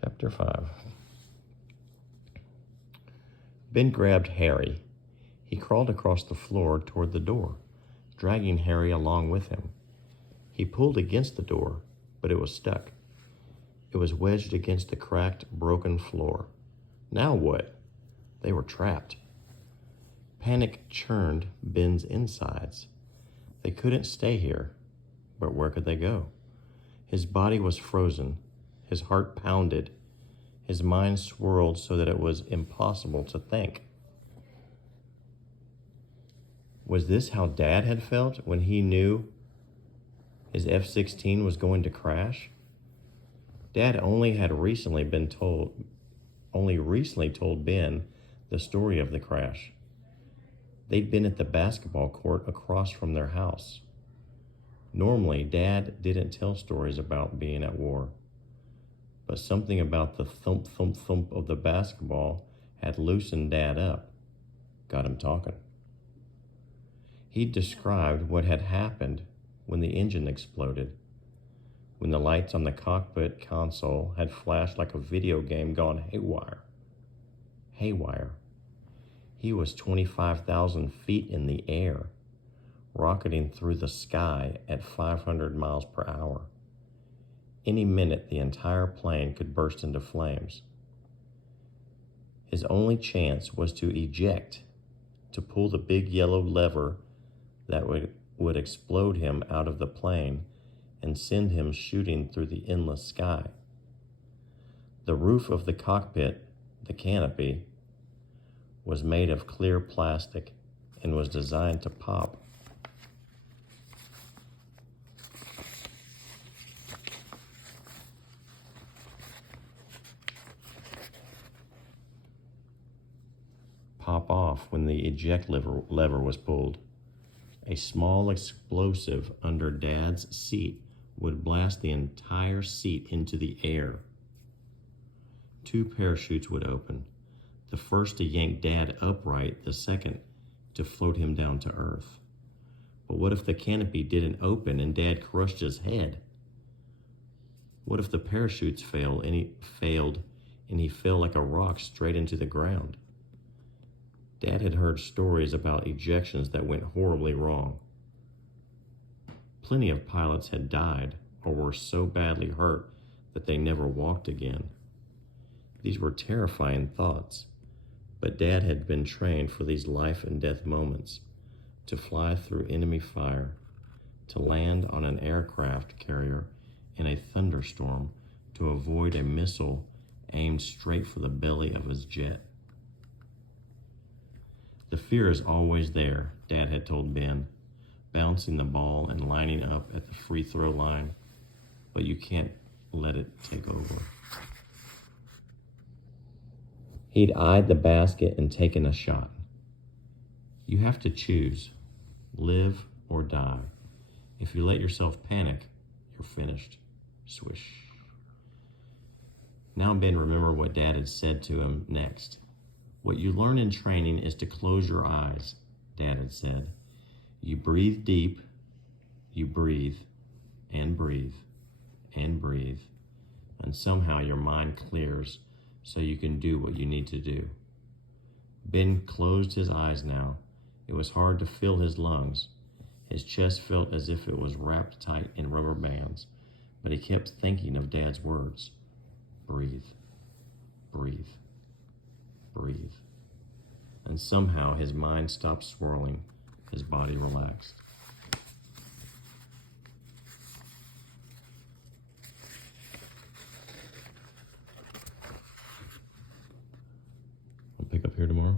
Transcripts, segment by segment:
Chapter 5. Ben grabbed Harry. He crawled across the floor toward the door, dragging Harry along with him. He pulled against the door, but it was stuck. It was wedged against the cracked, broken floor. Now what? They were trapped. Panic churned Ben's insides. They couldn't stay here, but where could they go? His body was frozen. His heart pounded. His mind swirled so that it was impossible to think. Was this how Dad had felt when he knew his F-16 was going to crash? Dad only recently told Ben the story of the crash. They'd been at the basketball court across from their house. Normally, Dad didn't tell stories about being at war, but something about the thump, thump, thump of the basketball had loosened Dad up, got him talking. He described what had happened when the engine exploded, when the lights on the cockpit console had flashed like a video game gone haywire. Haywire. He was 25,000 feet in the air, rocketing through the sky at 500 miles per hour. Any minute, the entire plane could burst into flames. His only chance was to eject, to pull the big yellow lever that would explode him out of the plane and send him shooting through the endless sky. The roof of the cockpit, the canopy, was made of clear plastic and was designed to pop. Pop off when the eject lever was pulled. A small explosive under Dad's seat would blast the entire seat into the air. 2 parachutes would open, the first to yank Dad upright, the second to float him down to earth. But what if the canopy didn't open and Dad crushed his head? What if the parachutes failed and he fell like a rock straight into the ground? Dad had heard stories about ejections that went horribly wrong. Plenty of pilots had died or were so badly hurt that they never walked again. These were terrifying thoughts, but Dad had been trained for these life and death moments, to fly through enemy fire, to land on an aircraft carrier in a thunderstorm, to avoid a missile aimed straight for the belly of his jet. The fear is always there, Dad had told Ben, bouncing the ball and lining up at the free throw line, but you can't let it take over. He'd eyed the basket and taken a shot. You have to choose, live or die. If you let yourself panic, you're finished. Swish. Now Ben remembered what Dad had said to him next. What you learn in training is to close your eyes, Dad had said. You breathe deep, you breathe, and breathe, and breathe, and somehow your mind clears so you can do what you need to do. Ben closed his eyes now. It was hard to feel his lungs. His chest felt as if it was wrapped tight in rubber bands, but he kept thinking of Dad's words. Breathe, breathe, breathe. And somehow his mind stopped swirling. His body relaxed. I'll pick up here tomorrow?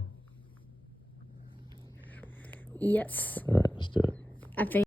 Yes. All right, let's do it. I think.